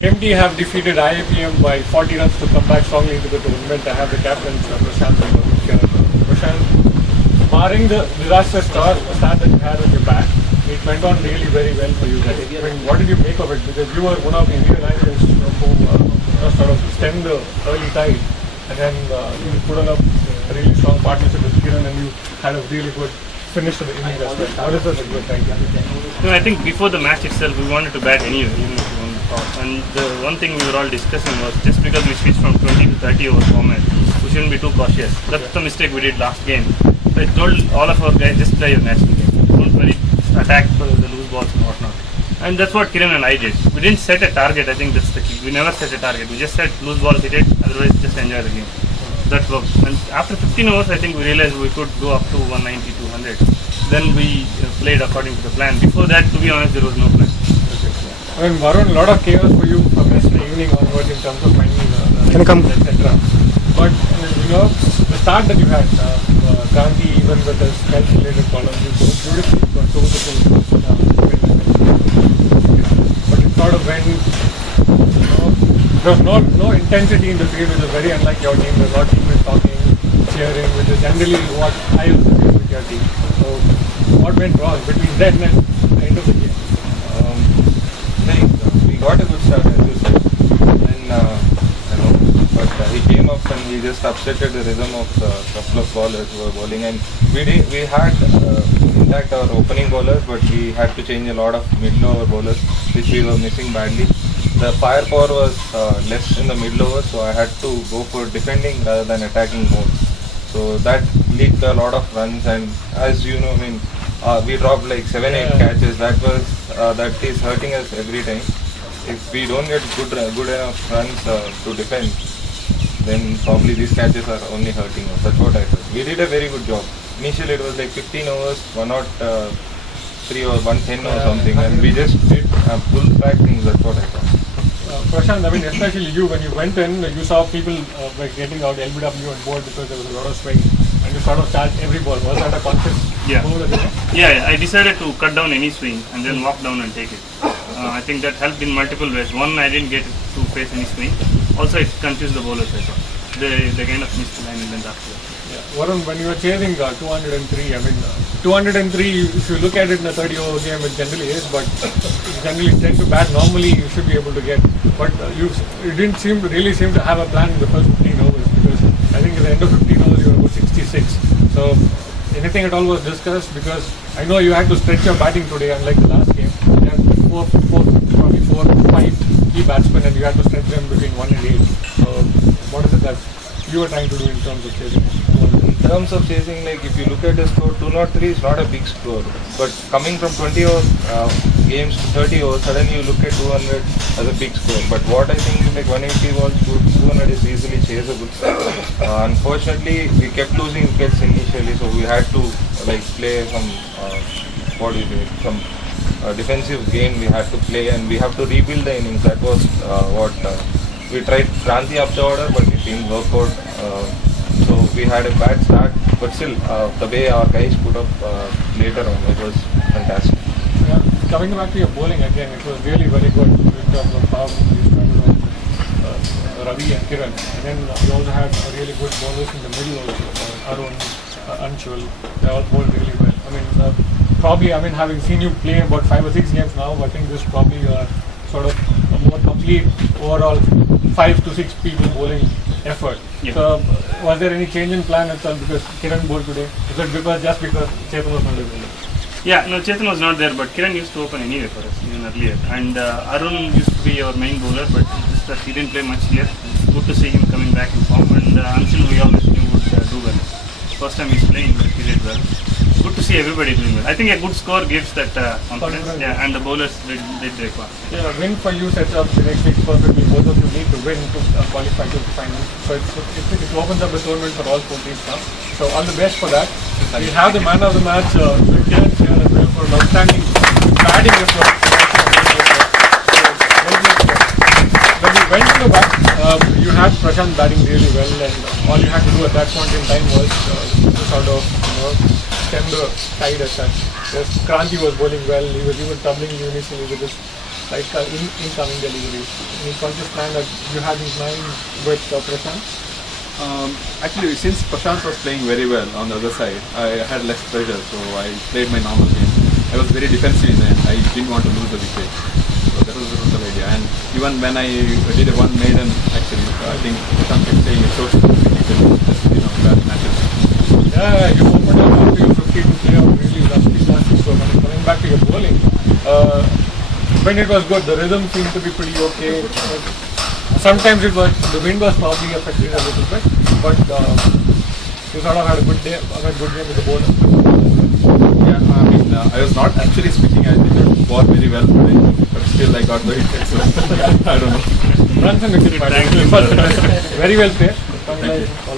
MT have defeated IIPM by 40 runs to come back strongly into the tournament. I have the captains Prashant and Kiran. Prashant, barring the disastrous start that you had on your back, it went on really very well for you guys. I mean, what did you make of it? Because you were one of the real riders who sort of stemmed the early tide, and then you put on a really strong partnership with Kiran, and you had a really good finish to the innings as well. How does that look like? No, I think before the match itself, we wanted to bat anyway, even if we won the toss. And the one thing we were all discussing was just because we switched from 20 to 30 over format, we shouldn't be too cautious. That's the mistake we did last game. So I told all of our guys, just play your natural game. Don't worry, attack for the loose balls and whatnot. And that's what Kiran and I did. We didn't set a target, I think that's the key. We never set a target. We just said loose balls hit it, otherwise just enjoy the game. That worked. And after 15 overs, I think we realized we could go up to 190, 200. Then we played according to the plan. Before that, to be honest, there was no plan. I mean, Varun, a lot of chaos for you from yesterday evening onwards in terms of finding etc. But the start that you had, Gandhi, even with his health-related problems, you beautifully controlled the but it sort of went. There was no intensity in the field, which is very unlike your team. There's not people talking, cheering, which is generally what I associate with your team. So, what went wrong between then and the end of the game? We got a good start, as you said. Then, but he came up and he just upsetted the rhythm of a couple of bowlers who were bowling. And we had intact our opening bowlers, but we had to change a lot of middle-over bowlers, which we were missing badly. The firepower was less in the middle over, so I had to go for defending rather than attacking more. So that leaked a lot of runs, and as you know, we dropped like 7-8 catches. That is hurting us every time. If we don't get good enough runs to defend, then probably these catches are only hurting us. That's what I thought. We did a very good job. Initially it was like 15 overs, 103 or 110 or something, and we just did full track things. That's what I thought. Prashant, I mean, especially you, when you went in, you saw people were getting out LBW on board because there was a lot of swing, and you sort of charged every ball. Was that a conscious move? Yeah, I decided to cut down any swing and then walk down and take it. I think that helped in multiple ways. One, I didn't get to face any swing. Also, it confused the bowlers, I thought. They kind of missed the line and then after that. Varun, when you were chasing 203, I mean, 203, if you look at it in a 30-over game, it generally is, but generally tend to bat normally, you should be able to get. But you didn't really seem to have a plan in the first 15 overs, because I think at the end of 15 overs, you were about 66. So, anything at all was discussed, because I know you had to stretch your batting today, unlike the last game. You had probably four, 5 key batsmen, and you had to stretch them between 1 and 8. So, what is it that you were trying to do in terms of chasing? In terms of chasing, like if you look at the score, 203 is not a big score. But coming from 20 games to 30 overs, suddenly you look at 200 as a big score. But what I think is like 180 was good, 200 is easily chaseable. Unfortunately, we kept losing wickets initially, so we had to like play some some defensive game we had to play, and we have to rebuild the innings. That was what we tried. Kranti up the order, but it didn't work out. So we had a bad start, but still the way our guys put up later on, it was fantastic. Yeah. Coming back to your bowling again, it was really very good in terms of how you started on Ravi and Kiran, and then you also had really good bowlers in the middle also, Arun, Anshul. They all bowled really well. I mean, probably, having seen you play about 5 or 6 games now, I think this is probably sort of a more complete overall 5 to 6 people bowling effort. Yeah. So, was there any change in plan itself because Kiran bowled today? Is it just because Chetan was not available? Yeah, no, Chetan was not there, but Kiran used to open anyway for us, even earlier. And Arun used to be our main bowler, but just that he didn't play much here. Good to see him coming back in form, and Anshul we always knew would do well. First time he's playing, but he did well. Good to see everybody doing well. I think a good score gives that confidence. Yeah, and the bowlers did their part. Yeah, a win for you sets up the next week perfectly. Both of you need to win to qualify to the final. So it opens up the tournament for all 4 teams now. So all the best for that. We have the man of the match, Kiran here as well, for an outstanding batting effort. When you went to the back, you had Prashant batting really well, and all you had to do at that point in time was to sort of stem the tide as such. Yes, Kranti was bowling well. He was even tumbling initially with his like incoming deliveries? Any conscious plan that you had in mind with Prashant? Actually, since Prashant was playing very well on the other side, I had less pressure, so I played my normal game. I was very defensive and I didn't want to lose the wicket. So that was the total idea. And even when I did a one maiden, actually, I think Prashant kept saying it shows bad matches. Yeah, you opened up after your 50 to play out really last so coming back to your bowling. When it was good, the rhythm seemed to be pretty okay. Sometimes it was, the wind was probably affecting a little bit, but you sort of had a good day, with the bowler. Yeah, I mean, I was not actually speaking. I did not bowl very well today, but still I got the wicket. So I don't know. Runs and wickets, Thank you. very well played. Thank you.